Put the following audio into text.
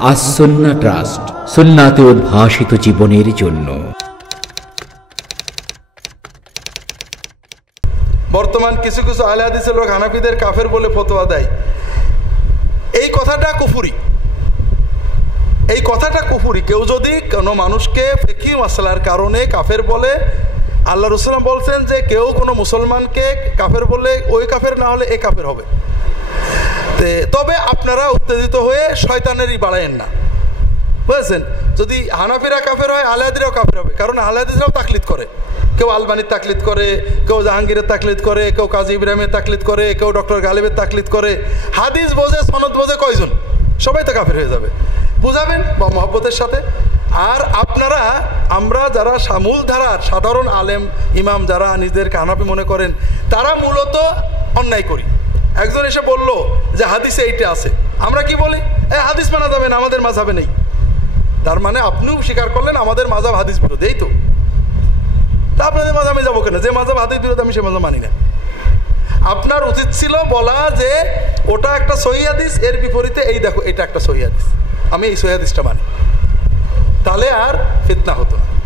আসন্না trust, সুন্নাতে উদ্ভাসিত জীবনের জন্য। বর্তমান কিছু কিছু আলে হাদিসের লোক হানাফিদের কাফের বলে ফতোয়া দেয়। এই কথাটা কুফুরি। এই কথাটা কুফুরি। কেউ যদি কোনো মানুষকে ফেকি মশলার কারণে কাফের বলে, আল্লাহ রসুলাম বলছেন যে কেউ কোনো মুসলমানকে কাফের বলে ওই কাফের না হলে এ কাফের হবে। তে- তবে আপনারা উত্তেজিত হয়ে শয়তানেরই বাড়ায়েন না। বুঝেছেন? যদি হানাফিরা কাফের হয় আলাদিরাও কাফের হবে। কারণ আলাদিরাও তাকলিদ করে। কেউ আলবানির তাকলিদ করে, কেউ জাহাঙ্গীরের তাকলিদ করে, কেউ কাজী ইব্রাহিমের তাকলিদ করে, কেউ ডক্টর গালিবের তাকলিদ করে। হাদিস বোঝে, সনদ বোঝে কয়জন? সবাই তো কাফের হয়ে যাবে। বুঝাবেন? বা মহব্বতের সাথে? আর আপনারা, আমরা যারা সামূল ধারার সাধারণ আলেম, ইমাম যারা নিজেদেরকে হানাফি মনে করেন, তারা মূলত অন্যায় করি। একজন এসে বলল যে হাদিসে এইটা আছে। আমরা কি বলি? এ, হাদিস মানা যাবে না, আমাদের মাঝাবে নেই। তার মানে আপনিও স্বীকার করলেন, আমাদের মাজাব হাদিস বিরোধী, এই তো। তা আপনাদের মাঝে আমি যাব কেন? যে মাজাব হাদিস বিরোধী, আমি সে মাজাব মানি না। আপনার উচিত ছিল বলা যে ওটা একটা সহি হাদিস, এর বিপরীতে এই দেখো, এটা একটা সহি হাদিস। আমি এই সহি হাদিসটা মানি। তাহলে আর ফিতনা হতো না।